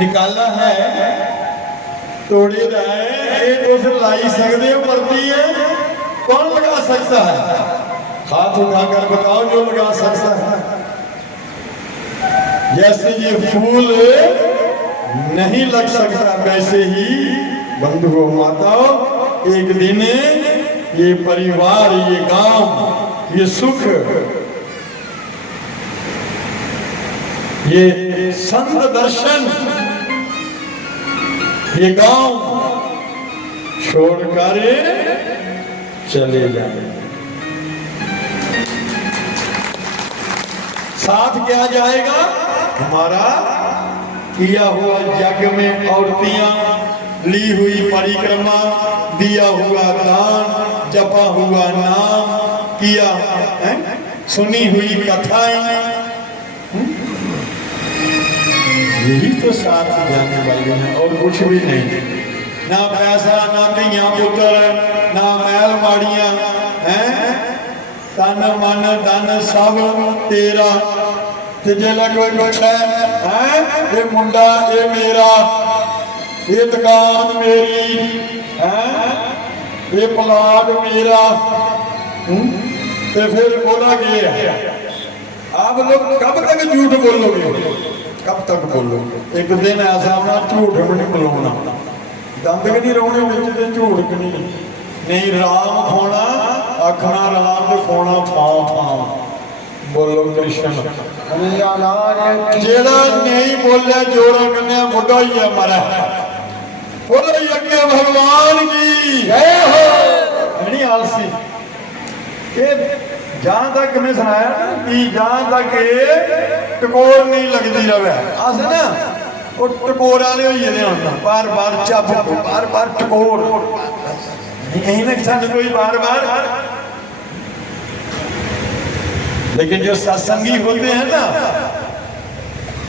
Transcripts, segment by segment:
निकाला है तोड़े है, ये तुम लाई सकते हो, पड़ती है कौन लगा सकता है? हाथ उठाकर बताओ जो लगा सकता है। जैसे ये फूल नहीं लग सकता, वैसे ही बंधुओं माताओं एक दिन ये परिवार, ये गांव, ये सुख, ये संत दर्शन, ये गांव छोड़कर चले जाए। साथ क्या जाएगा? हमारा किया हुआ यज्ञ में औरतियां, ली हुई परिक्रमा, दिया हुआ दान, जपा हुआ नाम, किया है? सुनी हुई कथाएं, यही तो साथ जाने वाले हैं और कुछ भी नहीं। ना पैसा, ना धिया पुत्र, ना मैल माड़ियां, हैं? तन मन धन सब तेरा। जिला कोई कुछ है, ये मुंडा ये मेरा, ये दुकान मेरी है, ये प्लाट मेरा, तो फिर बोला गया है। आप लोग कब तक झूठ बोलोगे? कब तक बोलोगे? एक दिन ऐसा होना झूठ भी नहीं बोलना, दंद भी नहीं रोने बिच ते झूठ भी नहीं। राम खोना आखना राम ते खोना थां थां। बोलो कृष्ण। जेड़ा नहीं बोले जोड़ा कन्या बुढ़ा ही है मरा। बोलो यज्ञ भगवान की जय हो। नहीं आलसी ये जहां तक मैं सुनाया कि जहां तक टकोर नहीं लगती रवे अस ना वो टकोर वाले हो बार बार चप बार बार टकोर यही ना सन कोई बार बार। लेकिन जो सत्संगी होते हैं ना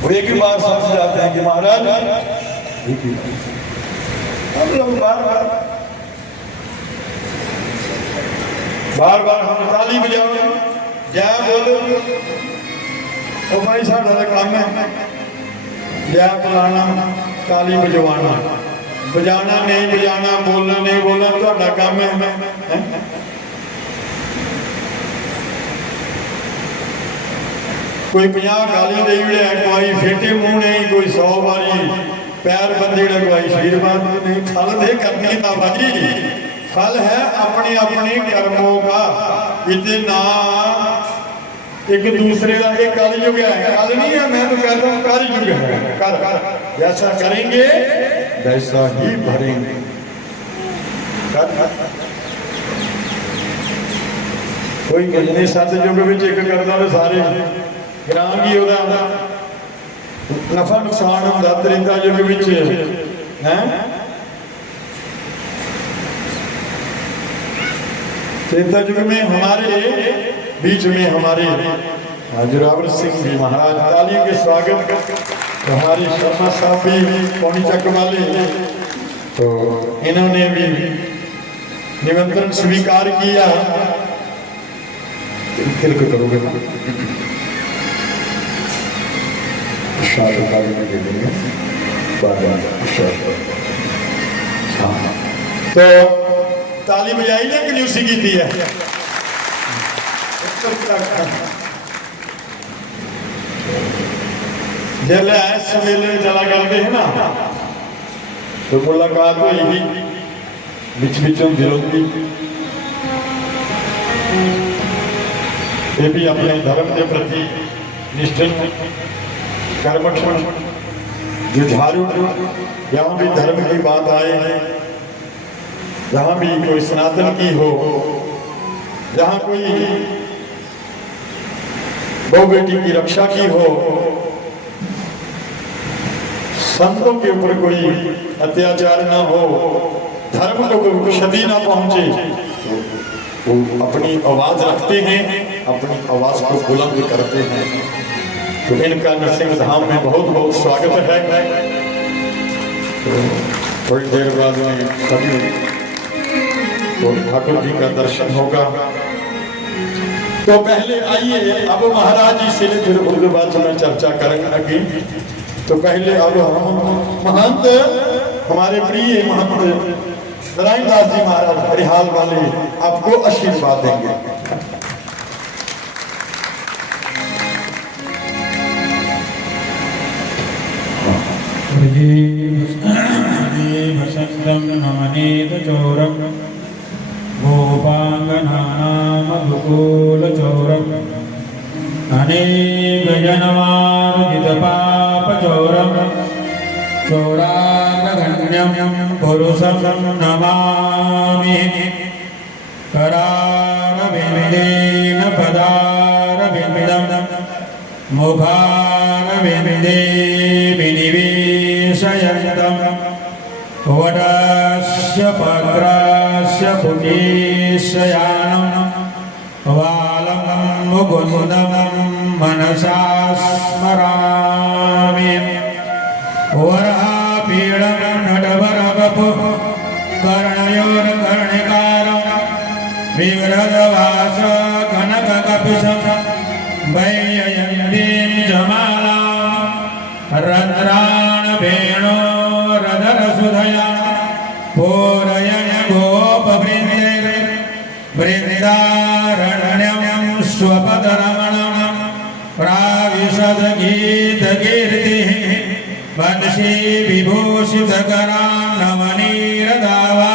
वो एक ही बार समझ जाते हैं कि महाराज हम लोग बार बार हम ताली बजाओ जय बोलो तो भाई साढ़ा काम है जय बुलाना ताली बजवाना बजाना नहीं बजाना बोलना नहीं बोलना तो काम है। कोई 50 गाली दे कोई फेटे मुंह नहीं, कोई 100 बारी पैर बंदे कोई आशीर्वाद नहीं। फल दे करनी ना भाई, फल है अपने अपने कर्मों का। इतना एक दूसरे का एक कल युग है, कल नहीं है, मैं तो कहता हूँ कर युग है। कर जैसा करेंगे वैसा ही भरेंगे। कोई गजने सत युग में एक करता तो सारे ग्राम की नफा नुकसान होता। त्रेता युग में त्रेता युग में हमारे बीच में हमारे जोरावर सिंह जी महाराज तालियों के स्वागत। हमारी शर्मा साहब भी पौनी चक वाले, तो इन्होंने भी निमंत्रण स्वीकार किया। तिलक करोगे तो ताली बजाई ना कंजूसी की थी है। जब सवेले चला करते हैं ना तो मुलाकात हुई बिच बिचों दिलों की। ये भी अपने धर्म के प्रति निष्ठित कर्मठ जुझारू, यहाँ भी धर्म की बात आए, जहाँ भी कोई सनातन की हो, जहाँ कोई बहु बेटी की रक्षा की हो, संतों के ऊपर कोई अत्याचार ना हो, धर्म को कोई क्षति ना पहुंचे, वो अपनी आवाज रखते हैं, अपनी आवाज को बुलंद करते हैं। तो इनका नरसिंह धाम में बहुत बहुत स्वागत है। तो थोड़ी देर बाद में सभी तो ठाकुर जी का दर्शन होगा। तो पहले आइए अब महाराज जी से फिर उर्दू बात में चर्चा करेंगे। तो पहले अब हम महंत हमारे प्रिय महंत नारायण दास जी महाराज हरिहाल वाले आपको आशीर्वाद देंगे। वसंतम नमनीत चौरम गोपांगनामनुकूल चौरम अनेक जनमार्जित पाप चौरम चौरागण्यम पुरुषम नमामि करारविंदेन पदारविंदम मुखारविंदे विनिवेशयन्तम् वटस्य पत्रास्य पुटीशयानं वालं मुकुन्दं मनसा स्मरामि वरापीडं नटवरवपुः कर्णयोर्कर्णिकारं विवृतवास कनककपिशं वैययन्तीं जमालां रन्ध्रान् वेणोरधरसुधया पूरयन् गोपवृन्दे वृन्दारण्यं स्वपदरमणं प्राविशद्गीतकीर्तिः वंशी विभूषितकरां नमनीरदावा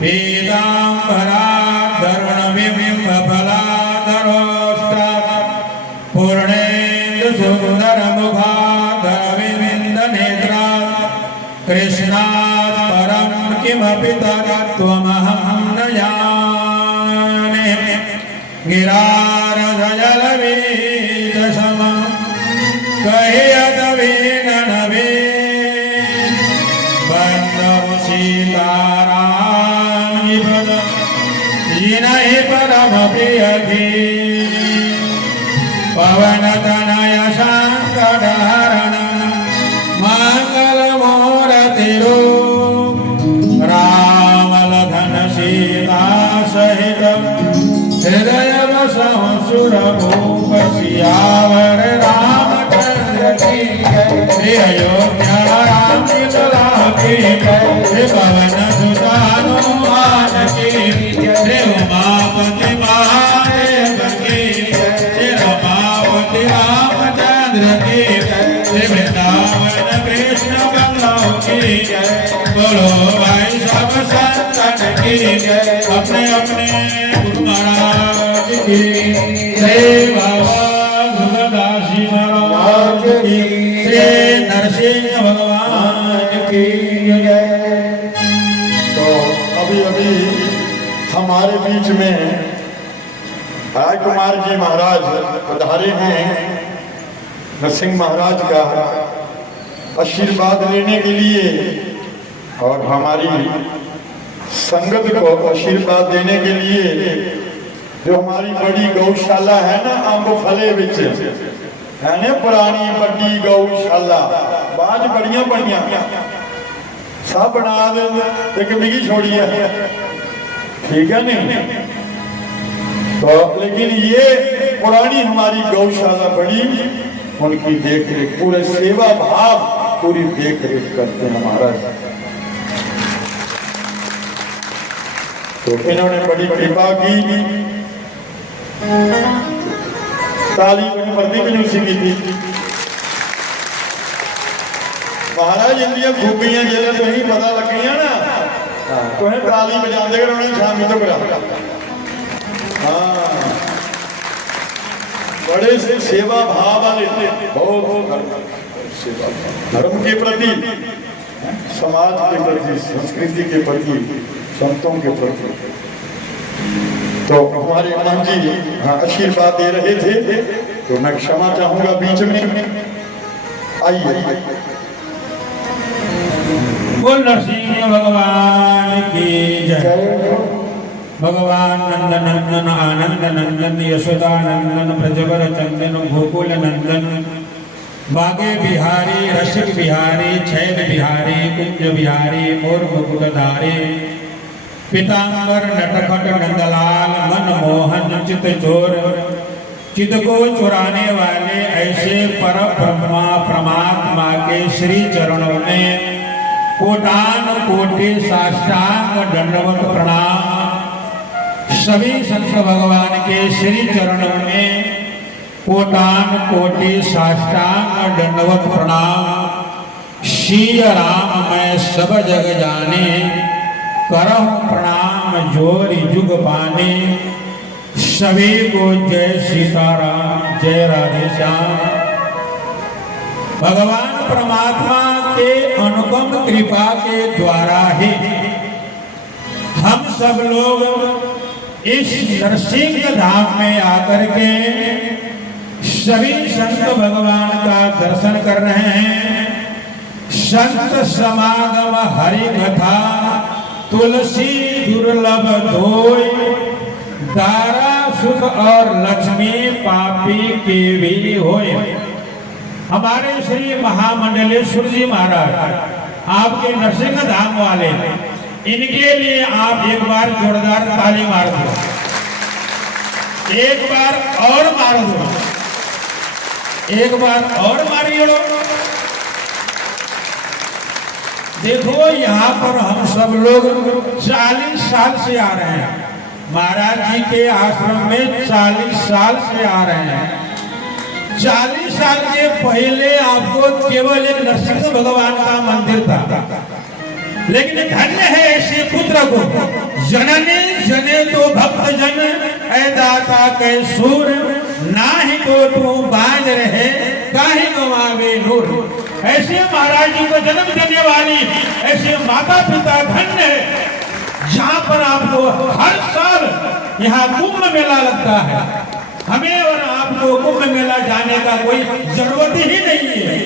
पीताम्बराद्धरुणबिम्बफलाधरोष्टा पूर्णेन्दुसुन्दरमुखाधरविविन्दनेत्रा कृष्णात् परं किमपि तत्त्वमहं न जाने गिरारधजलवीतसमं कह्यतवीननवे बन्धौ सीतारामनिपद जिनहि परमप्रियधे पवनतनय सङ्कटहरणं मङ्गलमूर्तिरो रामलखन सीता सहितं हृदयवशं सुरभूप सियावर रामचन्द्र की जय। अयोध्या राम लला की जय। पवन सुत हनुमान की जय। उमापति महादेव की जय। रमापति रामचंद्र की जय। वृंदावन कृष्ण बल्लभ की जय। बोलो भाई सब संतन की जय। अपने अपने गुरु महाराज की जय। बाबा सुखदासी महाराज की श्री नरसिंह भगवान की जय। तो अभी अभी हमारे बीच में राजकुमार जी महाराज पधारे हैं नरसिंह महाराज का आशीर्वाद लेने के लिए और हमारी संगत को आशीर्वाद देने के लिए। जो हमारी बड़ी गौशाला है ना अंबफले विच है ना पुरानी बड़ी गौशाला बाज बड़िया बड़िया सब बना दे एक मिगी छोड़ी है, ठीक है नहीं। तो लेकिन ये पुरानी हमारी गौशाला बड़ी उनकी देख रेख पूरे सेवा भाव पूरी देख रेख करते हैं महाराज। तो इन्होंने बड़ी कृपा की। ताली प्रति की थी महाराज इंदिया खूबियां जेल तो ही पता लग गई ना तो ताली बजाते उन्होंने शामी तो करा। हाँ बड़े से सेवा भाव वाले बहुत धर्म के प्रति समाज के प्रति संस्कृति के प्रति संतों के प्रति। तो हमारे मान जी आशीर्वाद दे रहे थे तो मैं क्षमा चाहूंगा बीच में। आइए बोल नरसिंह भगवान की जय। भगवान नंदन नंदन आनंद नंदन यशोदा नंदन ब्रजवर चंदन गोकुल नंदन बागे बिहारी रसिक बिहारी छैल बिहारी कुंज बिहारी मोर मुकुटधारी पीतांबर नटखट नंदलाल मनमोहन चित चोर चित्त को चुराने वाले ऐसे पर ब्रह्मा परमात्मा के श्री चरणों में कोटान कोटि साष्टांग दंडवत प्रणाम। सभी संत भगवान के श्री चरणों में कोटान कोटि साष्टांग दंडवत प्रणाम। सिय राम मैं सब जग जाने, करहु प्रणाम जोरि जुग पाने। सभी को जय सीताराम, जय राधे श्याम। भगवान परमात्मा के अनुपम कृपा के द्वारा ही हम सब लोग इस नरसिंह धाम में आकर के सभी संत भगवान का दर्शन कर रहे हैं। संत समागम हरि कथा, तुलसी दुर्लभ धोय। दारा सुख और लक्ष्मी पापी के भी होए। हमारे श्री महामंडलेश्वर जी महाराज आपके नरसिंह धाम वाले, इनके लिए आप एक बार जोरदार ताली मार दो, एक बार और मार दो, एक बार और मारिए। देखो यहाँ पर हम सब लोग 40 साल से आ रहे हैं, महाराज जी के आश्रम में 40 साल से आ रहे हैं। 40 साल के पहले आपको केवल एक नरसिंह भगवान का मंदिर था, लेकिन धन्य है ऐसे पुत्र को। जननी जने तो भक्त जन, ऐ दाता कै सूर। नाही को तू बांध रहे, काहे गवावे नूर। ऐसे महाराज जी को जन्म देने वाली ऐसे माता पिता धन्य है, जहाँ पर आपको हर साल यहाँ कुंभ मेला लगता है। हमें और आपको कुंभ मेला जाने का कोई जरूरत ही नहीं है।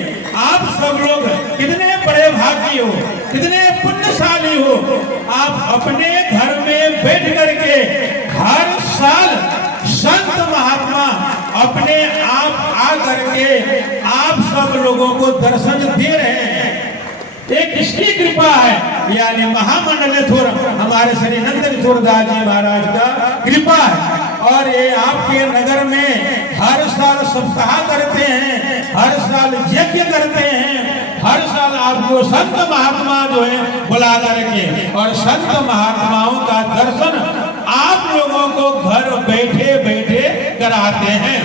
आप सब लोग कितने बड़े भागी हो, कितने पुण्यशाली हो। आप अपने घर में बैठ करके हर साल संत महात्मा अपने आप आ करके आप सब लोगों को दर्शन दे रहे हैं। एक किसकी कृपा है? यानी महामंडलेश्वर हमारे श्री नंदकिशोर दास जी महाराज का कृपा है। और ये आपके नगर में हर साल सप्ताह करते हैं, हर साल यज्ञ करते हैं, हर साल आपको संत महात्मा जो है बुला करके और संत महात्माओं का दर्शन आप लोगों को घर बैठे बैठे कराते हैं।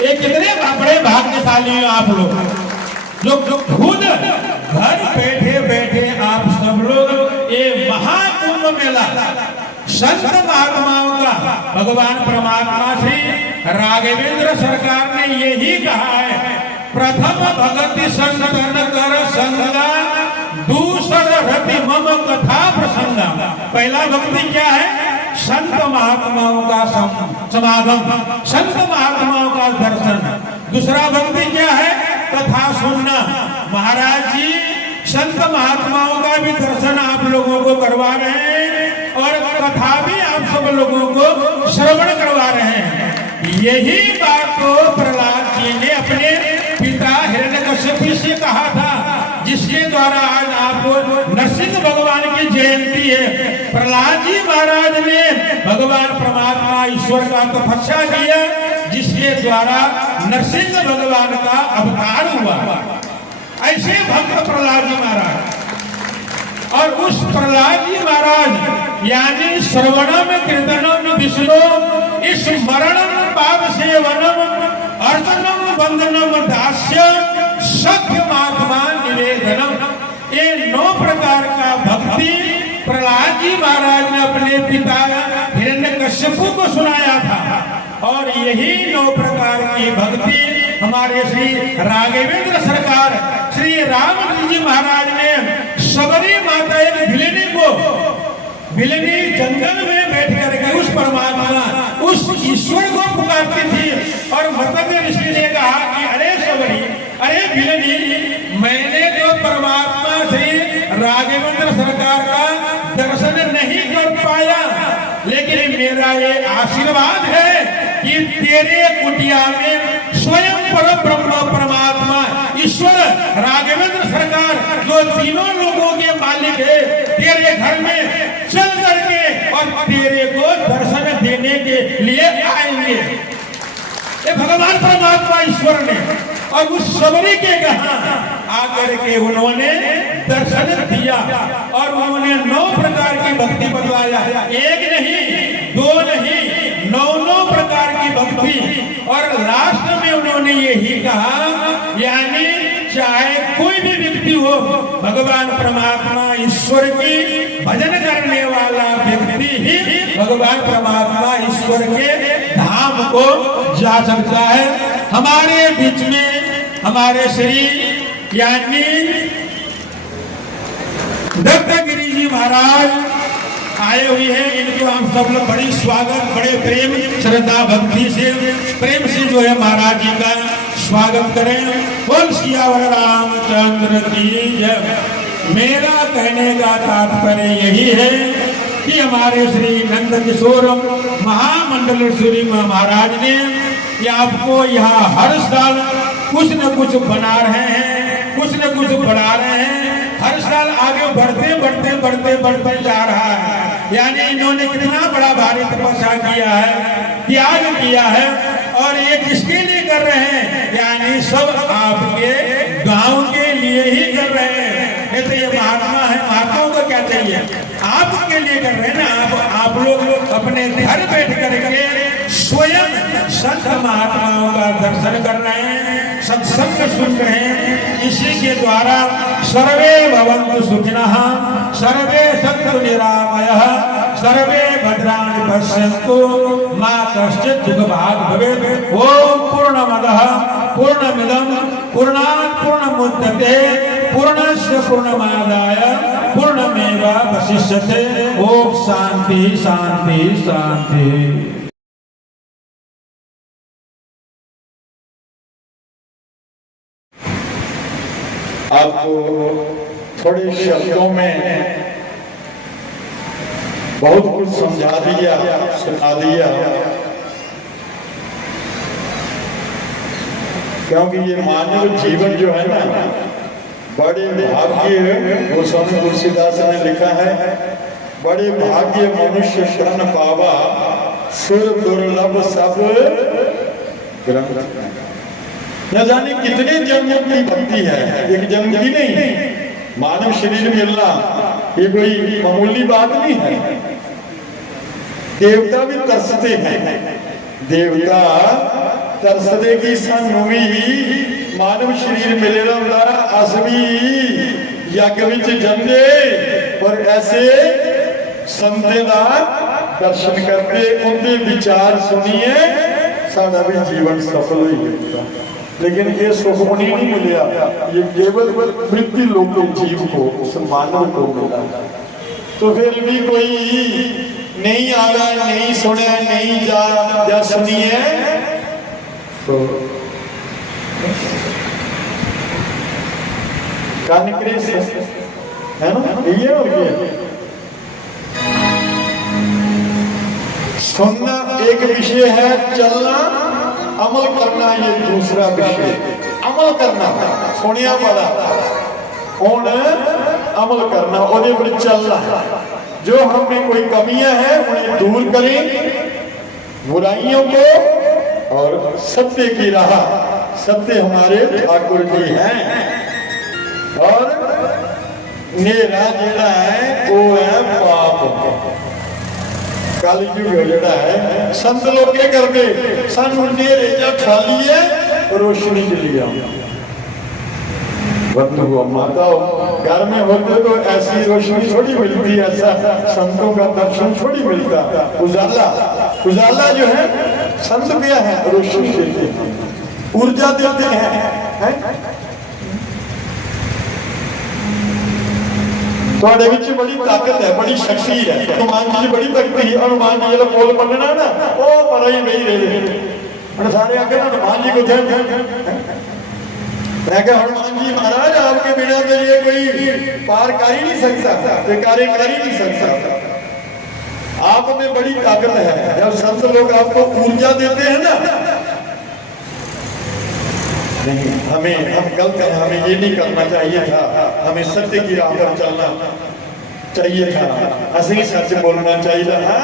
ये कितने बड़े भाग्यशाली हैं आप लोग, जो खुद घर बैठे बैठे आप सब लोग ये महाकुंभ मेला संत महात्माओं का। भगवान परमात्मा श्री राघवेंद्र सरकार ने यही कहा है, प्रथम भगति संतन कर संगा, दूसर रति मम कथा प्रसंगा। पहला भक्ति क्या है? संत महात्माओं का समागम, संत महात्माओं का दर्शन। दूसरा भक्ति क्या है? कथा सुनना। महाराज जी संत महात्माओं का भी दर्शन आप लोगों को करवा रहे हैं और कथा भी आप सब लोगों को श्रवण करवा रहे हैं। यही बात तो प्रहलाद जी ने अपने पिता हिरण्यकश्यप से कहा था, जिसके द्वारा आज आपको नरसिंह भगवान की जयंती है। प्रहलाद जी महाराज ने भगवान परमात्मा ईश्वर का तपस्या किया, जिसके द्वारा नरसिंह भगवान का अवतार हुआ। ऐसे भक्त प्रहलाद जी महाराज। और उस प्रहलाद जी महाराज यानी श्रवणम कीर्तनम विष्णु, स्मरणम पाप सेवनम, अर्चनम वंदनम दास्य, सख्य महात्मा निवेदनम। ये 9 प्रकार का भक्ति प्रहलाद जी महाराज ने अपने पिता हिरण्यकश्यप को सुनाया था। और यही 9 प्रकार की भक्ति हमारे श्री राघवेंद्र सरकार श्री राम जी महाराज ने सबरी माता एक भिलनी को, भिलनी जंगल में बैठ करके उस परमात्मा उस ईश्वर को पुकारती थी। और मतंग ऋषि ने कहा कि अरे सबरी, अरे भिलनी, मैंने तो परमात्मा श्री राघवेंद्र सरकार का दर्शन नहीं कर पाया, लेकिन मेरा ये आशीर्वाद है कि तेरे कुटिया में स्वयं परब्रह्म परमात्मा ईश्वर राघवेंद्र सरकार जो तीनों लोगों के मालिक है, तेरे घर में चल करके और तेरे को दर्शन देने के लिए आएंगे। ये भगवान परमात्मा ईश्वर ने, और उस सबरी के यहाँ आकर के उन्होंने दर्शन दिया और उन्होंने 9 प्रकार की भक्ति बतलाया, एक नहीं, 2 नहीं, 9 प्रकार की भक्ति। और लास्ट में उन्होंने यही कहा, यानी चाहे कोई भी व्यक्ति हो, भगवान परमात्मा ईश्वर की भजन करने वाला व्यक्ति ही भगवान परमात्मा ईश्वर के धाम को जा सकता है। हमारे बीच में हमारे श्री यानी दत्तगिरी जी महाराज आए हुए हैं। इनको हम सब लोग बड़ी स्वागत, बड़े प्रेम श्रद्धा भक्ति से प्रेम से जो है महाराज जी का स्वागत करें। बोल सियावर रामचंद्र की जय। मेरा कहने का तात्पर्य यही है कि हमारे श्री नंद किशोर महामंडलेश्वरी महाराज ने आपको यहाँ हर साल कुछ न कुछ बना रहे हैं, कुछ न कुछ बढ़ा रहे हैं। हर साल आगे बढ़ते बढ़ते बढ़ते बढ़ते जा रहा है। यानी इन्होंने कितना बड़ा भारी तपस्या किया है, त्याग किया है, और ये किसके लिए कर रहे हैं? यानी सब आपके गांव के लिए ही कर रहे हैं। नहीं तो ये महात्मा है, महात्माओं को क्या चाहिए? आपके लिए कर रहे हैं ना। आप लोग अपने घर बैठ करके स्वयं संत महात्माओं का दर्शन कर रहे हैं, सत्संग सुन रहे हैं। इसी के द्वारा सर्वे भवन्तु सुखिनः, सर्वे सन्तु निरामयः, सर्वे भद्राणि पश्यन्तु, मा कश्चित् दुःखभाग् भवेत्। ओम पूर्णमदः पूर्णमिदं पूर्णात् पूर्णमुदच्यते पूर्णस्य पूर्णमादाय पूर्णमेवावशिष्यते। ओम शांति शांति शांति। आपको थोड़े शब्दों में बहुत कुछ समझा दिया, सुना दिया, क्योंकि ये मानव जीवन जो है ना, बड़े भाग्य, गोस्वामी तुलसीदास ने लिखा है, बड़े भाग्य मनुष्य शरण पावा, सुर दुर्लभ सब ग्रंथ। न जाने कितने जन्मों की भक्ति है, एक जन्म की नहीं। मानव शरीर मिलना ये कोई मामूली बात नहीं है। देवता भी तरसते हैं, देवता तरसते की सानू भी मानव शरीर मिलेगा ਹੁੰਦਾ। असवी यज्ञ विच जंदे और ऐसे संते दा दर्शन करके उनके विचार सुनिए, साडा भी जीवन सफल हो जाता। लेकिन ये सुखमणि नहीं मिला, ये केवल मृत्यु लोक जीव को, उस मानव को मिला। तो फिर भी कोई नहीं आया, नहीं सुने, नहीं जा सुनिए तो कानिक्रेस है ना, ये और ये सुनना एक विषय है, चलना अमल करना ये दूसरा विषय। अमल करना सुनिया बड़ा, हुण अमल करना, ओदे पर चलना। जो हमें कोई कमियां हैं उन्हें दूर करें, बुराइयों को, और सत्य की राह। सत्य हमारे ठाकुर जी हैं, और नेरा जेड़ा है वो है पाप। कलयुग जड़ा है, संत लोग क्या करते, सानू नेरे जा खाली है, रोशनी जली आ। बंधु माता घर में होते तो ऐसी रोशनी थोड़ी मिलती, ऐसा संतों का दर्शन थोड़ी मिलता। उजाला, उजाला जो है संत क्या है, रोशनी देते हैं, ऊर्जा देते हैं। थोड़े विच बड़ी ताकत है, बड़ी शक्ति है। हनुमान जी बड़ी ताकत है। हनुमान जी जब बोल पढ़ना ना, वो पर ही नहीं रहे। सारे आगे हनुमान जी को थे, मैं क्या हनुमान जी महाराज आपके बिना के लिए कोई पार कर ही नहीं सकता, कार्य कर ही नहीं सकता। आप में बड़ी ताकत है। जब संत लोग आपको ऊर्जा देते हैं ना, नहीं हम गलत है, हमें ये नहीं करना चाहिए था, हमें सत्य की राह पर चलना चाहिए था, असली सच बोलना चाहिए था।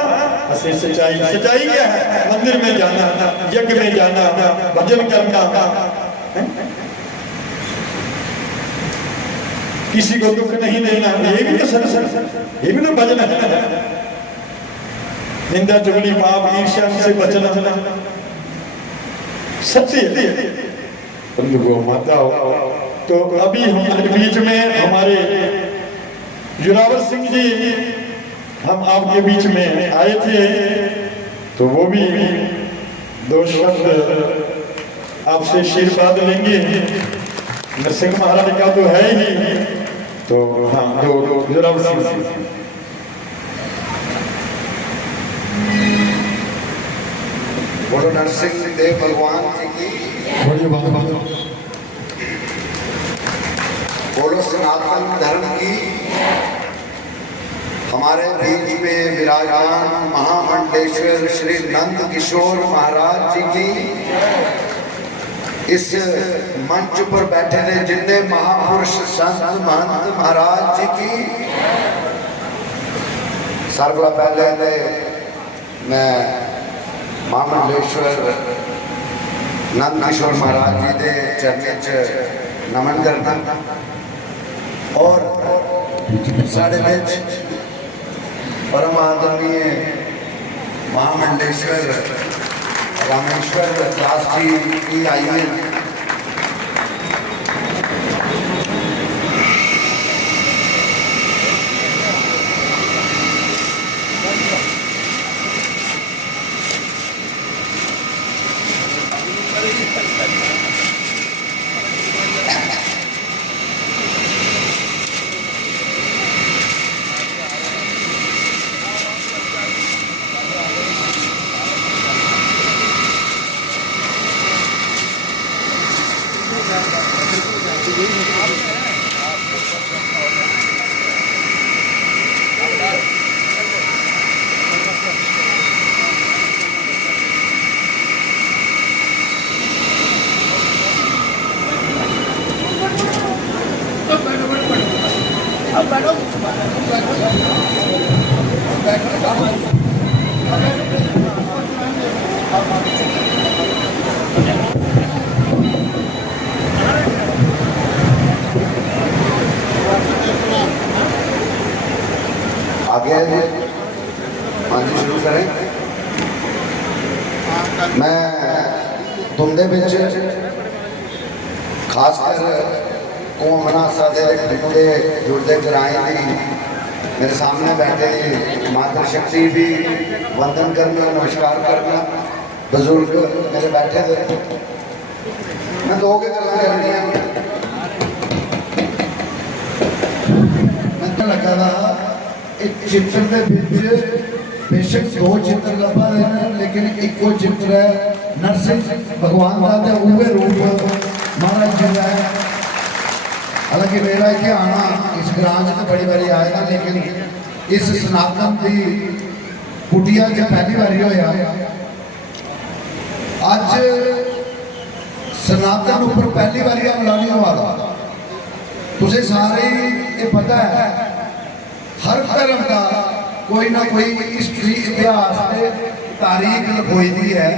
असली सच्चाई सच्चाई क्या है? मंदिर में जाना, यज्ञ में जाना, भजन करना, किसी को दुख नहीं देना, ये भी तो सत्संग, ये भी तो भजन है। निंदा चुगली पाप ईर्ष्या से बचना सत्य बंधुओं माताओं। तो अभी हमारे बीच में हमारे जोरावर सिंह जी हम आपके बीच में आए थे, तो वो भी दो शब्द आपसे आशीर्वाद लेंगे। नरसिंह महाराज का तो है ही, तो हाँ दो जोरावर सिंह जी। बोलो नरसिंह देव भगवान जी की, बोलो सनातन धर्म की। हमारे बीच में विराजमान महामंडलेश्वर श्री नंद किशोर महाराज जी की, इस मंच पर बैठे रहे जितने महापुरुष संत महंत महाराज जी की। सर्वला पहले मैं महामंडलेश्वर नंद किशोर महाराज जी के चरणों च नमन करना और साढ़े बिच परम आदरणीय महामंडलेश्वर रामेश्वर दास जी की आई है। आगे हाँ जी शुरू करें। मैं तुंदे बिच खासकर घूमना सादे जुड़े जुड़ते ग्राएं की मेरे सामने बैठे माता शक्ति भी वंदन करना, नमस्कार करना। बुजुर्ग मेरे बैठे थे, मैं दो के गल्लां करनी मैं तो लगा था एक चित्र के बेशक दो चित्र लभा रहे हैं, लेकिन एको चित्र है नरसिंह भगवान का ते उहे रूप महाराज जी का है। हालांकि मेरा इतने आना इस ग्रां तो बड़ी बारी आएगा, लेकिन इस सनातन की कुटिया च पहली बारी होया। अज सनातन उपर पहली बारी हमला नहीं हुआ। तुझे सारे ये पता है हर धर्म का कोई ना कोई हिस्ट्री इतिहास तारीख लिखोई दी है।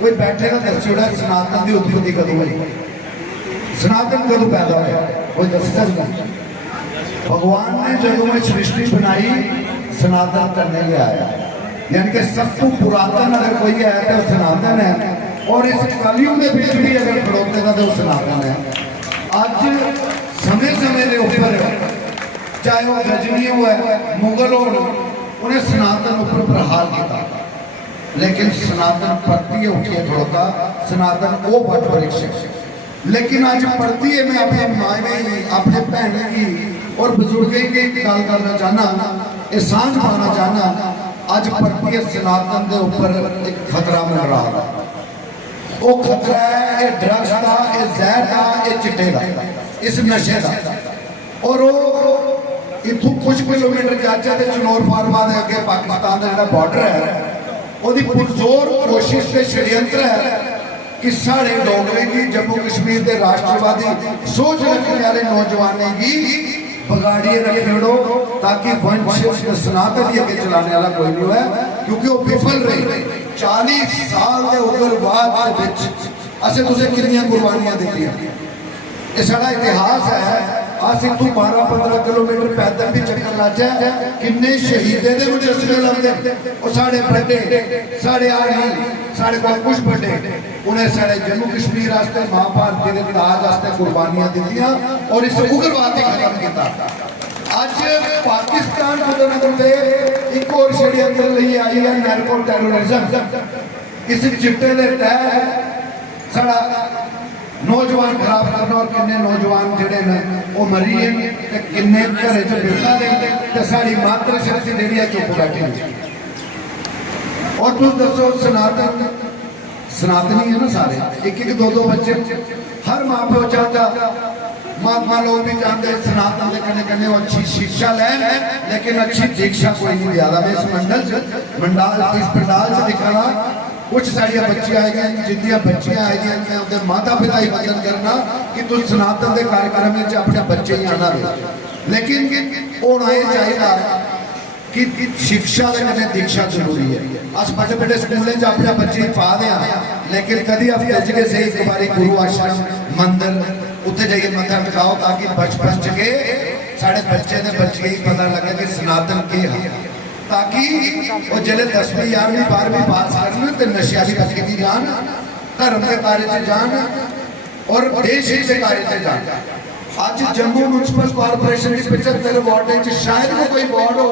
कोई बैठेगा दसोड़ा सनातन की उत्पत्ति कदों हुई, सनातन कदों पैदा होया, कोई दस सकता। भगवान ने जब में सृष्टि बनाई सनातन करने ले आया, यानी कि सब तो पुरातन अगर कोई है तो सनातन है, और इस कलयुग के बीच भी अगर खड़ोतेगा तो सनातन है। अज समय समय के ऊपर चाहे वह गजनी हो मुगल हो, उन्हें सनातन ऊपर प्रहार किया, लेकिन सनातन परतिए उठिए खड़ोता, सनातन वो वट वृक्ष। लेकिन आज परतिए मैं अपने मायने अपने भैन की और बुजुर्गों की गल करना चाहना, ये सांझ पाना चाहना। आज परतिए सनातन के ऊपर एक खतरा मिल रहा है। वो खतरा है ये ड्रग्स का, ये जहर का, ये चिट्टे का, इस नशे का। और वो इतों कुछ किलोमीटर जाचे तो चनौर फार्मा के अगे पाकिस्तान का जो बॉर्डर है, वो पुरजोर कोशिश से षड्यंत्र है कि साढ़े डोगरे की जम्मू कश्मीर के राष्ट्रवादी सोच रखने वाले नौजवानों की बगाड़िए रखेड़ो ताकि वंश सनातन ही अगे चलाने वाला कोई नहीं है, क्योंकि वो विफल रही 40 साल के उग्रवाद के विच असें तुसें कितनी कुर्बानियां दी। ये साडा इतिहास है। अस इतों 12-15 किलोमीटर पैदल भी चक्कर ला जाए, किन्ने शहीदे दे मुजस्मे लगते, और साढ़े बड़े साढ़े आर्मी साढ़े को कुछ बड़े उन्हें साढ़े जम्मू कश्मीर वास्ते मां भारती के ताज वास्ते कुर्बानियां दित्तियां और इस उग्रवाद को खत्म किया। अज पाकिस्तान को एक और षड्यंत्र लिए आई है नैरो टैरोरिज्म। इस चिट्टे के तहत साड़ा नौजवान खराब करना और किन्ने नौजवान जड़े ने वो मरी हैं ते किन्ने घरे च बेटा ने ते साडी मातृ शक्ति जेहड़ी है चुप बैठी है। और तुम दसो सनातनी है ना सारे, एक दो बच्चे हर माँ प्यो चाहता, महात्मा लोग भी चाहते हैं सनातन के कने कने वो अच्छी शिक्षा लें, लेकिन अच्छी दीक्षा कोई नहीं दिया। मैं इस पंडाल से दिखा रहा कुछ साड़ियाँ बच्चियां आएगी, जितनी बच्चियां आएगी मैं उनके माता पिता ही वंदन करना कि तुम सनातन के कार्यक्रम में अपने बच्चे ही आना रहे। लेकिन होना ये चाहिए कि शिक्षा के कने दीक्षा जरूरी है। अस बड़े बड़े स्कूलों अपने बच्चे पा दें, लेकिन कभी हफ्ते के से एक बार गुरु आश्रम मंदिर उत्थे जाइए मत्था टिकाओ ताकि बचपन च के साढ़े बच्चे ने बच्चे ही पता लगे कि सनातन के है, ताकि वो जिले 10वीं 11वीं 12वीं पास करन तो नशे की पक्की भी जान, धर्म के कार्य से जान और देश के कार्य से जान। आज जम्मू म्यूनसिपल कॉरपोरेशन की 75 वार्डों शायद वो कोई वार्ड हो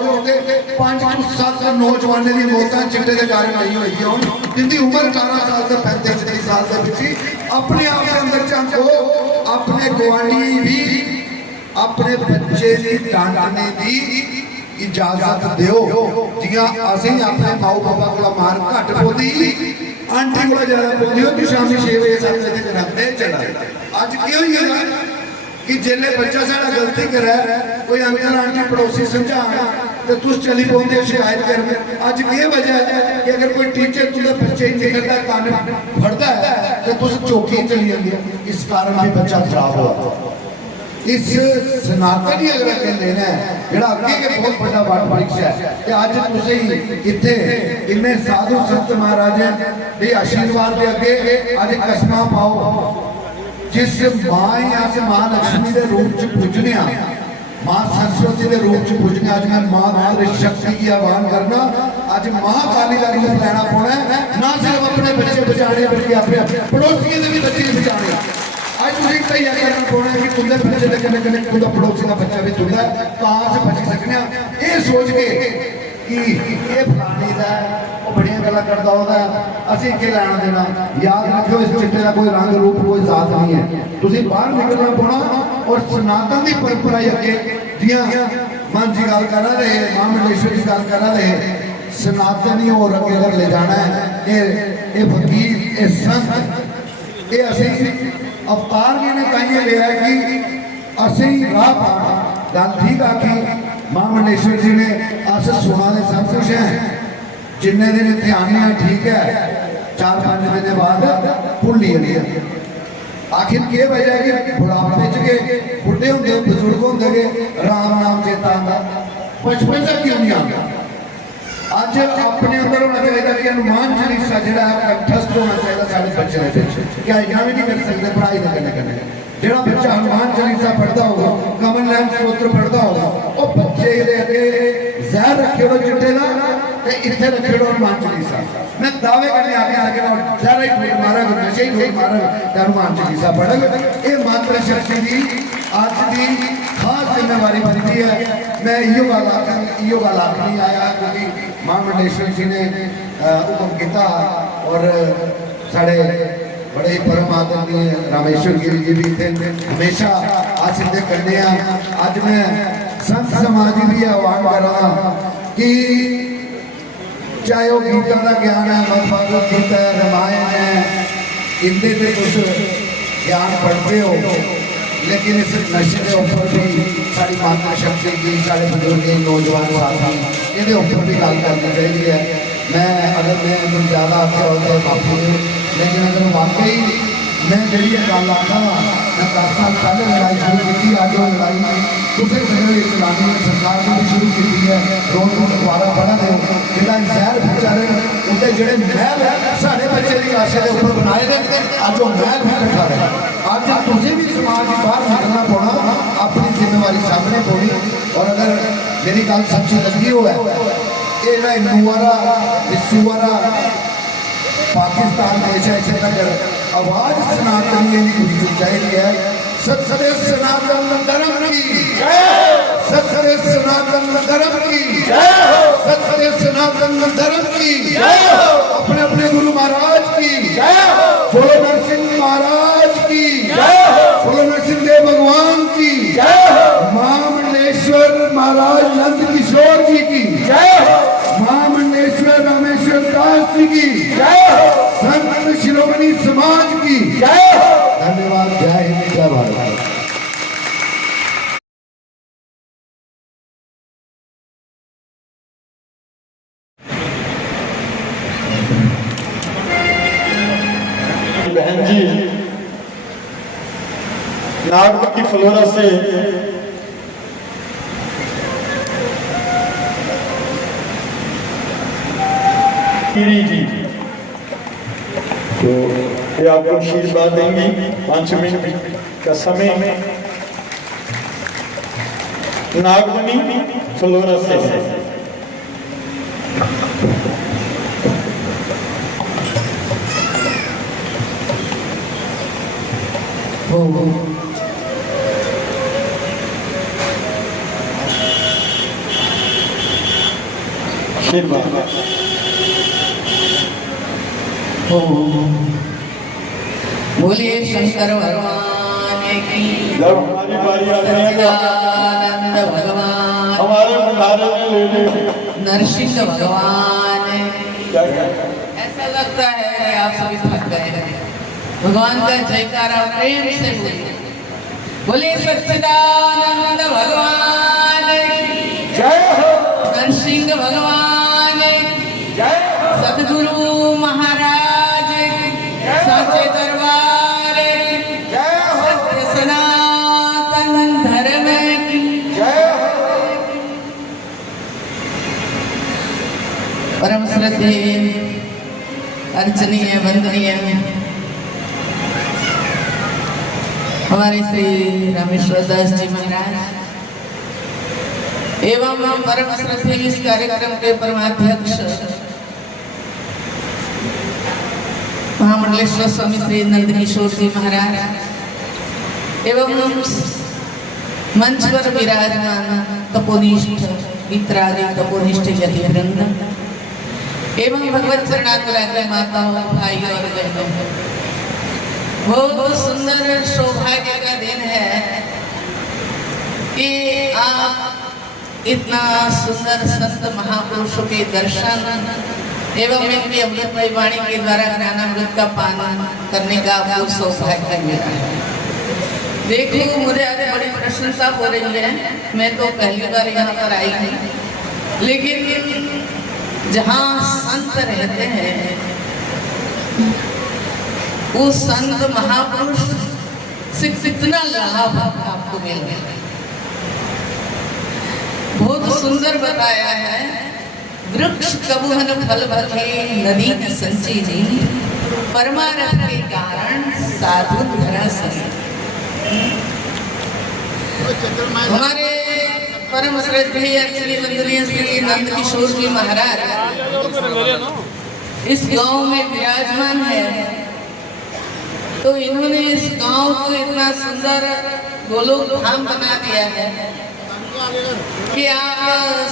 5 to 7 नौजवानों की मौतें चिट्टे के कारण नहीं हुई हो, जिनकी उम्र 18 साल से 35-40 साल के पीछे अपने आप के अंदर चाहो अपने गुआढ़ी भी अपने बच्चे की डांटने की इजाजत दो। जियां असीं अपने माओ बाबा को मार घट पोदी आंटी को ज्यादा पोदी हो कि शामी 6 बजे 7 बजे रखते चला। अज क्यों ही है कि जिले बच्चा सारा गलती करे कोई अंकल आंटी पड़ोसी समझा तो तुम चली पौंदे शिकायत करने। अज ये वजह है कि अगर कोई टीचर तुझे बच्चे निकलता कान फड़ता है तो तुम चौकी चली जाती है, इस कारण भी बच्चा खराब हुआ। इस सनातन ही अगर अगे लेना है जोड़ा अगे के बहुत बड़ा वट वृक्ष है कि अज तुम इतने इन्ने साधु संत महाराज के आशीर्वाद के अगे अज कसमा पाओ। जिस मां अस मां लक्ष्मी के रूप च पूजने, मां सरस्वती के रूप च पूजने, अज मैं मां नारी शक्ति की आह्वान करना। अज मां काली का रूप लेना पौना है, ना सिर्फ अपने बच्चे बचाने बल्कि अपने पड़ोसियों के भी बच्चे बचाने। आज तुझे तैयार करना पौना है कि तुंदे बच्चे के कने कने तुंदा पड़ोसी का बच्चा भी तुंदा कहां से बच सकने। ये सोच के कि ये फलानी का वो बड़िया गल्लां करदा होंदा असीं के लेना देना। याद रखियो इस चिट्टे का कोई रंग रूप कोई जात नहीं है। तुसीं बाहर निकलना पौना और सनातन की परंपरा अगे जियां मन जी गल कर रहे, मां मंडेश्वर जी गल कर रहे, सनातन ही और अगे अगर ले जाना है। ये फकीर ये संत ये असीं अवतार जी ने कहीं लिया कि असी राह पाना। गल ठीक आखी मां मंडेश्वर जी ने, अस सुना दे सब कुछ है, जिन्ने दिन इतने आने ठीक है, 4-5 दिन बाद भुल जाती है। आखिर के वजह है कि बुढ़ापे च गए बुढ़े होंगे बजुर्ग होंगे राम नाम चेता आता, बचपन का क्यों नहीं आता। अज अपने अंदर होना चाहिए कि हनुमान चालीसा जो कंठस्थ होना चाहिए साढ़े बच्चे क्या इतना भी नहीं कर सकते पढ़ाई के कने कने। जो बच्चा हनुमान चालीसा पढ़ता होगा, कमल नयन स्त्रोत्र पढ़ता होगा, वो बच्चे अगे जहर रखे हो चिट्टे का इतने रखे हो हनुमान चालीसा। मैं दावे करने आगे आगे जहर ही ठोक मारा नशे ही ठोक मारा हनुमान चालीसा पढ़। ये मातृ शक्ति की आज की खास जिम्मेवारी बनती है। मैं इो गल आखनी आया क्योंकि मां मंडेश्वर जी ने हुक्म किया और साढ़े बड़े ही परम आदरणीय रामेश्वर गिरी जी भी थे, हमेशा आज सिद्धे करने। अज मैं संत समाज भी आह्वान कर रहा कि चाहे वो गीता का ज्ञान है, भगवद गीता है, रामायण है, इनके से कुछ ज्ञान पढ़ते हो, लेकिन इस नशे के ऊपर भी सारी माता शक्ति की साढ़े बुजुर्ग नौजवान साथी ये ऊपर भी गल करनी चाहिए है। मैं अगर मैं ज़्यादा आगे होता माफी, लेकिन अगर वाकई मैं जी गल आखा मैं 10 साल पहले लड़ाई शुरू की, अज वो लड़ाई दूसरे बड़े इस्लामी सरकार ने भी शुरू की है। रोज अखबार पढ़ा दो जो जहर बेचारे उनके जोड़े महल साढ़े बच्चे की आशा के उपर बनाए गए, अज वो महल भी बैठा है। अज तुझे भी समाज की बाहर निकलना पौना, अपनी जिम्मेवारी सामने पौनी। और अगर मेरी गल सच्ची लगी हो ये हिंदू वाला विश्व वाला पाकिस्तान देश है, इसे तक आवाज सनातनी की चाहिए है। सत्य सनातन धर्म की, सत्य सनातन धर्म की, सत्य सनातन धर्म की, अपने अपने गुरु महाराज की, बोलो नरसिंह महाराज की, बोलो नरसिंह देव भगवान की, मां मंडलेश्वर महाराज नंद किशोर जी की, मां मंडलेश्वर रामेश्वर दास जी की, संत शिरोमणि समाज की धन्यवाद। जय हिंद, जय भारत। बहन जी नागपति फ्लोरा से जी तो ये आपको आशीर्वाद देंगी। 5 मिनट का समय नागमणि फ्लोरा से आशीर्वाद। बोलिए शंकर भगवान की। जब हमारी बारी आ जाएगा सच्चिदानंद भगवान, हमारे मुखारे में ले ले नरसिंह भगवान। क्या ऐसा लगता है कि आप सभी थक गए हैं। भगवान का जयकारा प्रेम से बोलिए। बोलिए सच्चिदानंद भगवान की जय हो, नरसिंह भगवान की जय हो, सदगुरु महाराज साचे दरबार जय हो, सत्य सनातन धर्म की जय हो। परम श्रद्धेय अर्चनीय वंदनीय हमारे श्री रामेश्वर दास जी महाराज एवं परम श्रद्धेय इस कार्यक्रम के परमाध्यक्ष महामंडलेश्वर स्वामी श्री नंद किशोर जी महाराज एवं मंच पर विराजमान तपोनिष्ठ मित्रादि तपोनिष्ठ यति वृंद एवं भगवत चरणानुरागी माताओं भाई और बहनों, बहुत सुंदर सौभाग्य का दिन है कि आप इतना सुंदर संत महापुरुषों के दर्शन एवं इनकी अमृतमय वाणी के द्वारा ज्ञानामृत का पान करने का आपको सौभाग्य मिला है। देखो मुझे आज बड़ी प्रशंसा हो रही है। मैं तो पहली बार यहाँ पर आई हूँ, लेकिन जहाँ संत रहते हैं वो संत महापुरुष से कितना लाभ आपको मिल रहा है। बहुत सुंदर बताया है। वृक्ष कबुहन फल भखे नदी न संचेती, परमारथ के कारण साधु धरा सके। हमारे परम श्रद्धेय श्री वंदनीय श्री नंद किशोर जी महाराज इस गांव में विराजमान है, तो इन्होंने इस गांव को इतना सुंदर गोलोक धाम बना दिया है कि आप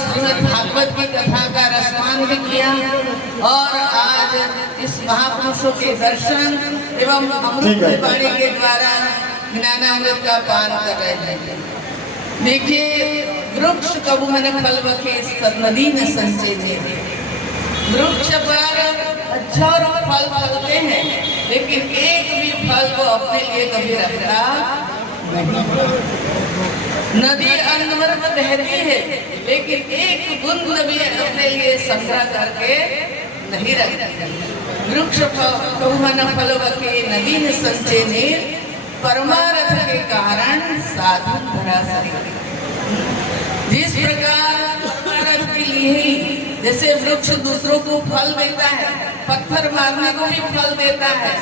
श्रीमद् भागवत की कथा का रसपान भी किया और आज इस महापुरुषों के दर्शन एवं अमृत वाणी के द्वारा ज्ञानामृत का पान कर रहे हैं। देखिए, वृक्ष कबुहन फल बखे नदी न संचेती। वृक्ष पर हजारों फल फलते हैं, लेकिन एक भी फल वो अपने लिए कभी रखता नहीं। नदी अनवरत बहती है, लेकिन एक बूंद भी अपने लिए संग्रह करके नहीं रखती। वृक्ष कौहन फलवके नदी न संचे नेर, परमारथ के कारण साधु धरा सके। जिस प्रकार परमारथ के लिए ही जैसे वृक्ष दूसरों को फल देता है, पत्थर मारने को भी फल देता है,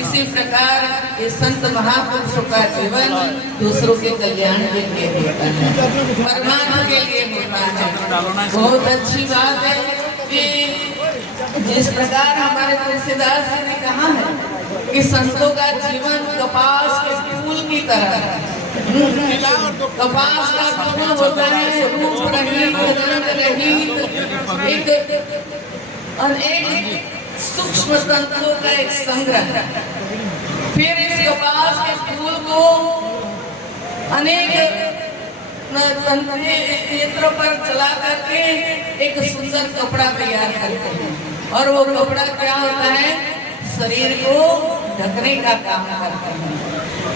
इसी प्रकार ये संत महापुरुषों का जीवन दूसरों के कल्याण के लिए होता है, परमात्मा के लिए होता है। बहुत अच्छी बात है कि जिस प्रकार हमारे तुलसीदास जी ने कहा है कि संतों का जीवन कपास के फूल की तरह है। कपास का फूल होता है रूप रहित, रंग रहित, एक सूक्ष्म तंतुओं का एक संग्रह। फिर इस कपास के फूल को अनेक यंत्रों पर चला करके एक सुंदर कपड़ा तैयार करते हैं, और वो कपड़ा क्या होता है, शरीर को ढकने का काम करते हैं।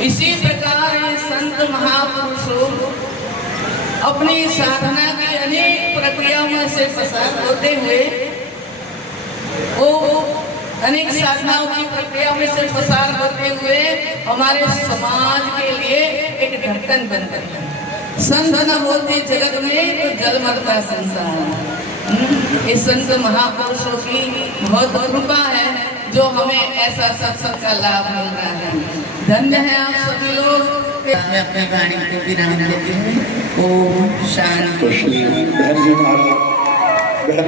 इसी प्रकार संत महापुरुषों अपनी साधना की अनेक प्रक्रियाओं में से पसार होते हुए वो अनेक साधनाओं की प्रक्रिया में से पसार होते हुए हमारे समाज के लिए एक ढक्कन बनते हैं। संत न होते जगत में तो जलमल का संसार। इस संत महापुरुषों की बहुत कृपा है जो हमें ऐसा सत्संग का लाभ मिल रहा है। धन्य है आप सभी लोग। मैं अपने वाणी को विराम देती हूँ। ओम शांति। बहन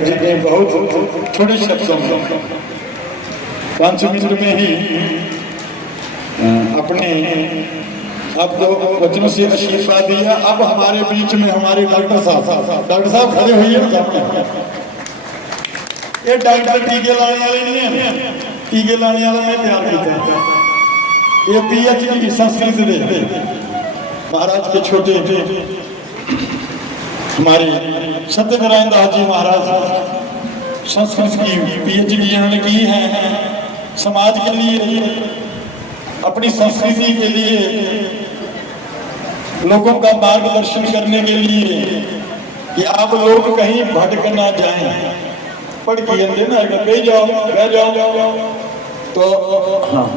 जी ने बहुत थोड़े शब्दों में 5 मिनट में ही अपने अब तो वचनों से आशीर्वाद दिया। अब हमारे बीच में हमारे डॉक्टर साहब खड़े हुए हैं। ये डॉक्टर टीके लाने वाले नहीं है, टीके लाने वाला मैं तैयार करता। ये PhD संस्कृत दे महाराज के छोटे हमारे सत्यनारायण दास जी महाराज संस्कृत की PhD इन्होंने की है। समाज के लिए, अपनी संस्कृति के लिए, लोगों का मार्गदर्शन करने के लिए कि आप लोग कहीं भटक ना जाएं। पढ़ के ना कहीं जाओ रह जाओ। तो हाँ,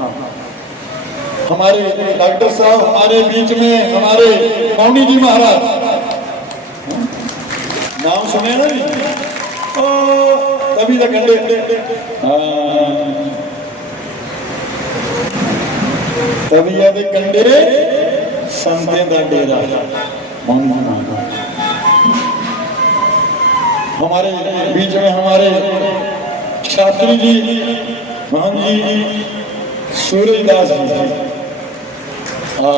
हमारे डॉक्टर साहब हमारे बीच में, हमारे मौनी जी महाराज, नाम सुने ना तभी तक तभी याद कंडे संते दा डेरा। हमारे बीच में हमारे शास्त्री जी, मोहन जी, सूरजदास जी, और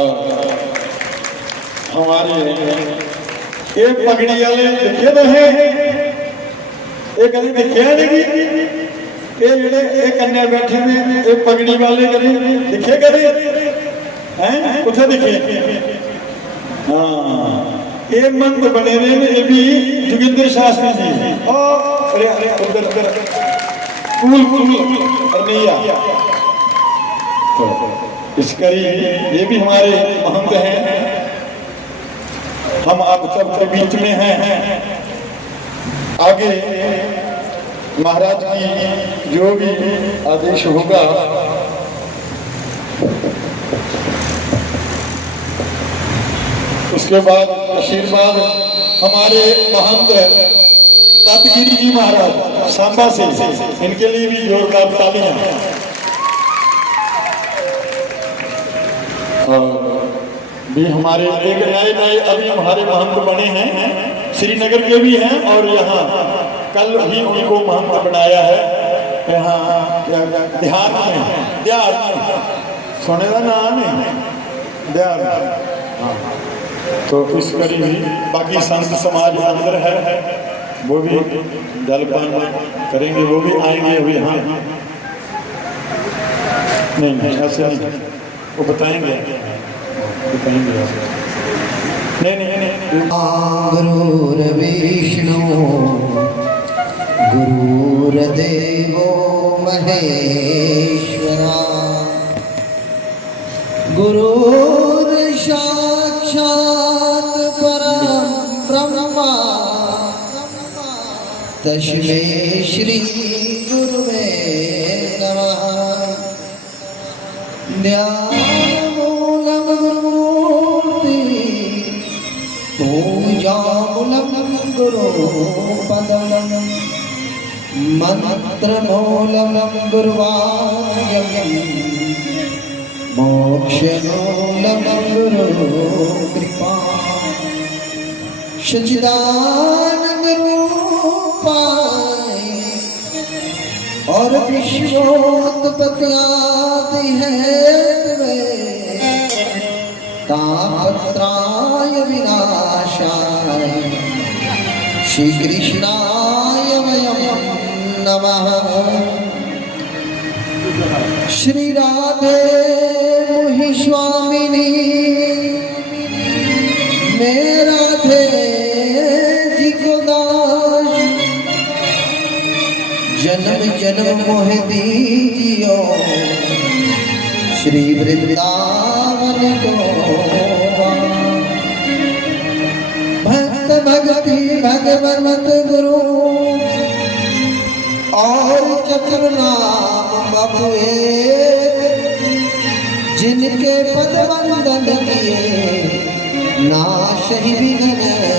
हमारे एक पगड़ी वाले देखे तो है, एक कभी देखे नहीं। ये जेड़े एक कन्या बैठे में एक पगड़ी वाले कभी दिखे कभी हैं, कुछ दिखे। हाँ, ये मंद बने हुए ये भी जोगिंदर शास्त्री जी। अरे अरे उधर उधर तो इस करी ये भी हमारे महंत हैं। हम आप सबके बीच में हैं। आगे महाराज की जो भी आदेश होगा उसके बाद आशीर्वाद हमारे महंत दत्तगिरी जी महाराज सांबा से, इनके लिए भी जोरदार तालियां। भी हमारे एक नए अभी हमारे महंत बने हैं, श्रीनगर के भी हैं, और यहाँ कल ही उनको महंत बनाया है। यहाँ ध्यान में सोने का नाम है ध्यान। हाँ, तो इस करी भी बाकी संत समाज अंदर है, वो भी जलपान करेंगे, वो भी आएंगे अभी। हाँ नहीं ऐसे नहीं, वो बताएंगे नहीं। गुरुर्विष्णु गुरुर्देवो महेश्वरा, गुरुर्साक्षात् परं ब्रह्मा, तस्मै श्री गुरुवे नमः। ज्ञान मूलम गुरुमूर्ति पूजा मूलम गुरु पदम मंत्र मूलम गुरुवाक्यम मोक्ष मूलम गुरु कृपा सच्चिदानंद रूपाय और विश्वोत्पत्ति है तापत्राय विनाशाय श्री कृष्णाय वयं नमः। श्री राधे मोहि स्वामिनी मैं राधे जी को दास जन्म जन्म मोह दीजियो श्री वृंदावन को भक्त भक्ति भगवत गुरु और चक्र नाम बबुए जिनके पद वंदन किए नाश ही विघ्न चले।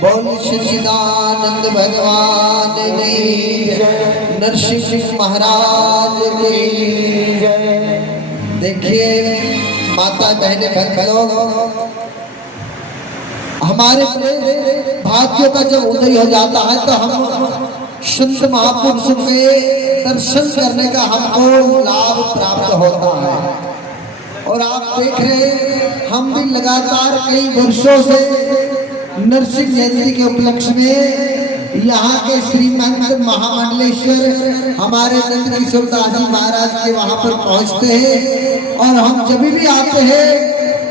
बोल सच्चिदानंद भगवान की नरसिंह महाराज की जय। देखिए माता बहने भक्त लोग हमारे भाग्यों का जब उदय हो जाता है तो हम संत महापुरुषों के दर्शन करने का हमको लाभ प्राप्त होता है। और आप देख रहे हम भी लगातार कई वर्षों से नरसिंह जयंती के उपलक्ष्य में यहाँ के श्रीमंत महामंडलेश्वर हमारे नंद किशोर दास जी महाराज के वहाँ पर पहुँचते हैं। और हम जब भी आते हैं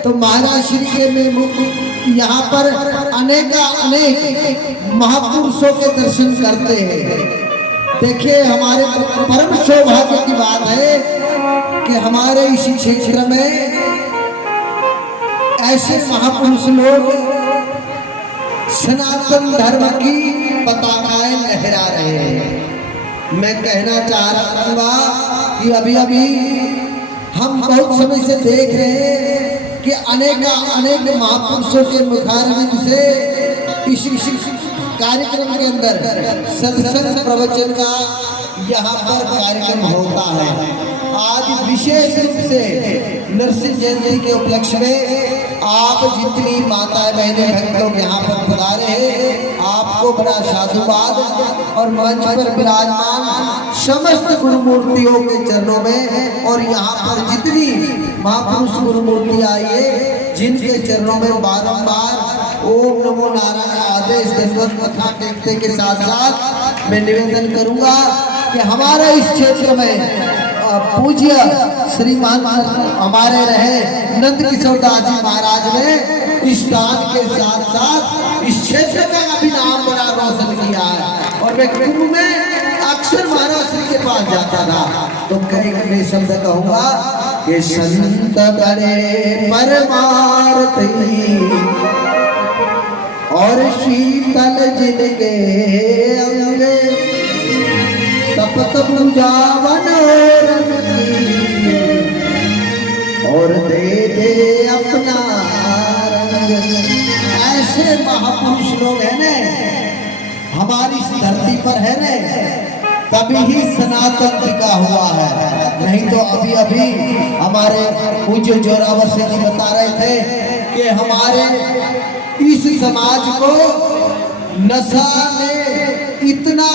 तो महाराज श्री के में यहाँ पर अनेक महापुरुषों के दर्शन करते हैं। देखिए हमारे परम सौभाग्य की बात है कि हमारे इसी क्षेत्र में ऐसे महापुरुष लोग सनातन धर्म की पताकाएं लहरा रहे हैं। मैं कहना चाह रहा हूँ कि अभी हम बहुत समय से देख रहे हैं कि अनेक महापुरुषों के मुखारविंद से इस कार्यक्रम के अंदर सत्संग प्रवचन का यहाँ पर कार्यक्रम होता है। आज विशेष रूप से नरसिंह जयंती के उपलक्ष्य में आप जितनी माताएं बहनें भक्त लोग यहाँ पर पधारे हैं आपको बड़ा साधुवाद और मंच पर विराजमान समस्त गुरु मूर्तियों के चरणों में और यहाँ पर जितनी महापुरुष गुरु मूर्ति आई है जिनके चरणों में बारंबार ओम नमो नारायण आदेश दंडवत कथा टेकते के साथ साथ मैं निवेदन करूंगा कि हमारे इस क्षेत्र में पूज्य श्रीमान हमारे रहे नंद किशोर दास जी महाराज ने इस दान के साथ साथ इस क्षेत्र का भी नाम बड़ा रोशन किया है। और मैं कुंभ में अक्सर महाराज श्री के पास जाता था तो कई शब्द कहूंगा कि संत बड़े परमार्थी और शीतल जिनके अंग तपत पूजावन और दे अपना रंग। ऐसे महापुरुष लोग हैं ने हमारी इस धरती पर है ने तभी ही सनातन टिका हुआ है। नहीं तो अभी हमारे पूज्य जोरावर से जी बता रहे थे कि हमारे इस समाज को नशा ने इतना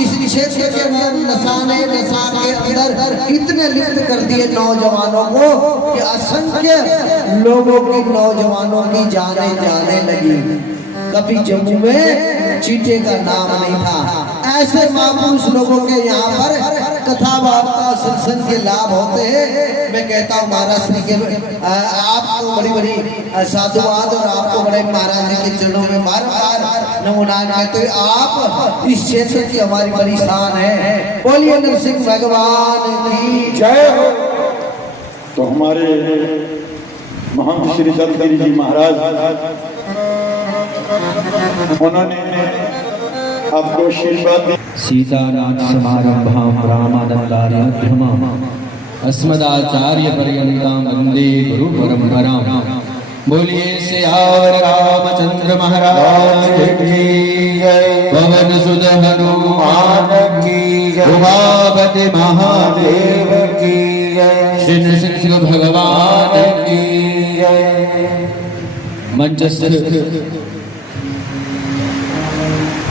इस क्षेत्र के अंदर नशा के अंदर इतने लिप्त कर दिए नौजवानों को कि असंख्य लोगों की नौजवानों की जाने जाने लगी। कभी जम्मू में चीटे का नाम नहीं था। ऐसे महापुरुष लोगों के यहाँ पर कथा वार्ता सत्संग के लाभ होते हैं। मैं कहता हूँ महाराज श्री के आपको बड़ी साधुवाद और आपको बड़े महाराज जी के चरणों में बार-बार नमो नारायण कहते आप इस क्षेत्र की हमारी बड़ी शान है। बोलिए नरसिंह भगवान की जय हो। तो हमारे महंत श्री दत्तगिरी जी महाराज उन्होंने आपको आशीर्वाद दिया। सीताराम समारंभां रामानंदार्यमध्यमां अस्मदाचार्य पर्यंतां वंदे गुरु परंपरां। बोलिए सियावर रामचंद्र महाराज की जय, पवन सुत हनुमान की जय, उमापति महादेव की जय, श्री नृसिंह भगवान की जय। मंचस्थ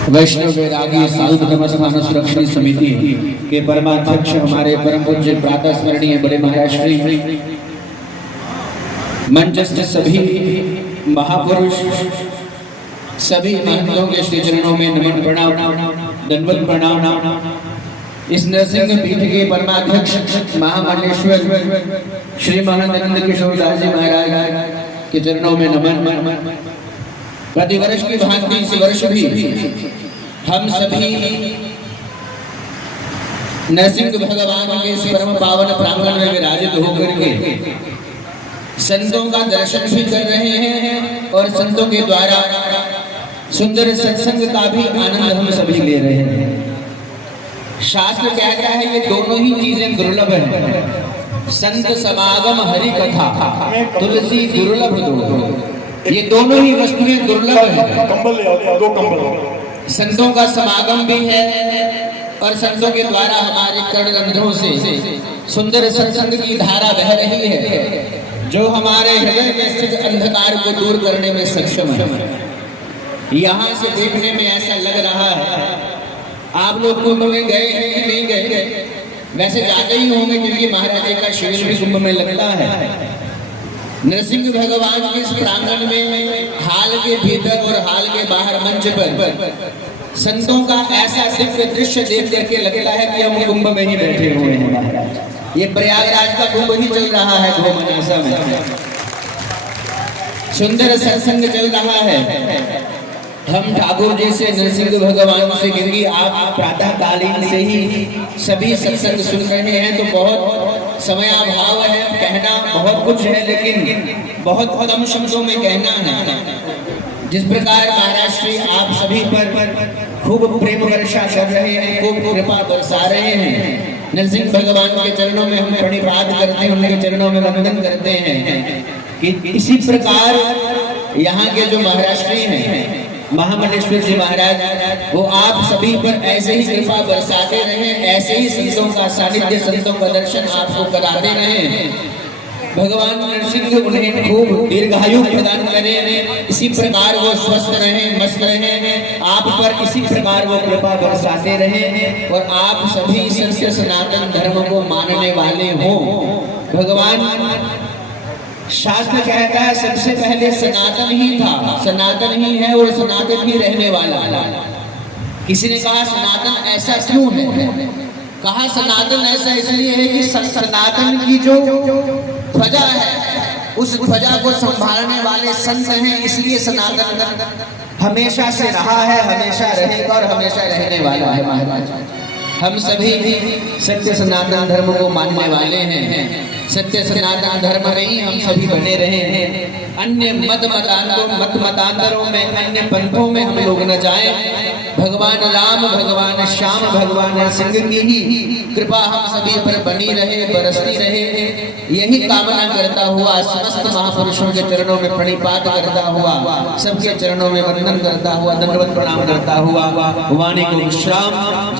वैष्णव वैरागी साधु धर्मस्थान सुरक्षा समिति के परमाध्यक्ष हमारे परम पूज्य प्रातः स्मरणीय बड़े महाराज श्री, मंचस्थ सभी महापुरुष, सभी महंतों के श्री चरणों में नमन प्रणाम, दंडवत प्रणाम। इस नरसिंह पीठ के परमाध्यक्ष महामंडलेश्वर श्री महानंद किशोर दास जी महाराज के चरणों में नमन। प्रतिवर्ष की भांति इस वर्ष भी हम सभी नरसिंह भगवान के इस परम पावन प्रांगण में विराजित होकर के संतों का दर्शन भी कर रहे हैं और संतों के द्वारा सुंदर सत्संग का भी आनंद हम सभी ले रहे हैं। शास्त्र कहता है ये दोनों ही चीजें दुर्लभ है, संत समागम हरि कथा तुलसी दुर्लभ दो, ये दोनों ही वस्तुएं दुर्लभ है। कंबल ले आओ, 2 कंबल। संतों का समागम भी है और संतों के द्वारा हमारे कर्णरंध्रों से सुंदर सत्संग की धारा बह रही है जो हमारे हृदय में स्थित अंधकार को दूर करने में सक्षम है। यहाँ से देखने में ऐसा लग रहा है, आप लोग कुंभ में गए हैं कि नहीं गए? वैसे जाते ही होंगे क्योंकि महाराज जी का शिविर भी कुंभ में लगता है। नरसिंह भगवान के इस प्रांगण में हाल के भीतर और हाल के बाहर मंच पर संतों का ऐसा दिव्य दृश्य देख करके लगता है कि हम कुंभ में ही बैठे हुए हैं। ये प्रयागराज का कुंभ ही चल रहा है, गोमनासा में सुंदर सत्संग चल रहा है। हम ठाकुर जी से, नरसिंह भगवान से, क्योंकि आप प्रातः कालीन से ही सभी सत्संग सुन रहे हैं तो बहुत समयाभाव है, कहना बहुत कुछ है लेकिन बहुत कम शब्दों में कहना है। जिस प्रकार महाराज श्री आप सभी पर खूब प्रेम वर्षा कर रहे हैं, खूब कृपा बरसा रहे हैं, नरसिंह भगवान के चरणों में हम प्रणिपात करते हैं, उनके चरणों में वंदन करते हैं कि इसी प्रकार यहाँ के जो महाराज श्री हैं महामंडलेश्वर जी महाराज, वो आप सभी पर ऐसे ही कृपा बरसाते रहे, ऐसे ही संतों का सानिध्य, संतों का दर्शन आपको कराते रहे। भगवान नरसिंह उन्हें खूब दीर्घायु प्रदान करें, इसी प्रकार वो स्वस्थ रहे, मस्त रहे, आप पर इसी प्रकार वो कृपा बरसाते रहे और आप सभी सत्य सनातन धर्म को मानने वाले हो। भगवान शास्त्र कहता है सबसे पहले सनातन ही था, सनातन ही है और सनातन ही रहने वाला। किसी ने कहा सनातन ऐसा क्यों है? कहा सनातन ऐसा इसलिए है कि सनातन की जो ध्वजा है उस ध्वजा को संभालने वाले संत हैं, इसलिए सनातन हमेशा से रहा है, हमेशा रहेगा और हमेशा रहने वाला है। महाराज हम सभी सत्य सनातन धर्म को मानने वाले हैं, सत्य सनातन धर्म में ही हम सभी बने रहे हैं। अन्य मत मतांतरों में, अन्य पंथों में हम लोग न जाएं। भगवान राम, भगवान श्याम, भगवान सिंह की ही कृपा हम सभी पर बनी रहे, बरसती रहे, यही कामना करता हुआ समस्त महापुरुषों के चरणों में प्रणिपात करता हुआ, सबके चरणों में वंदन करता हुआ, दंडवत प्रणाम करता हुआ वाणी को विश्राम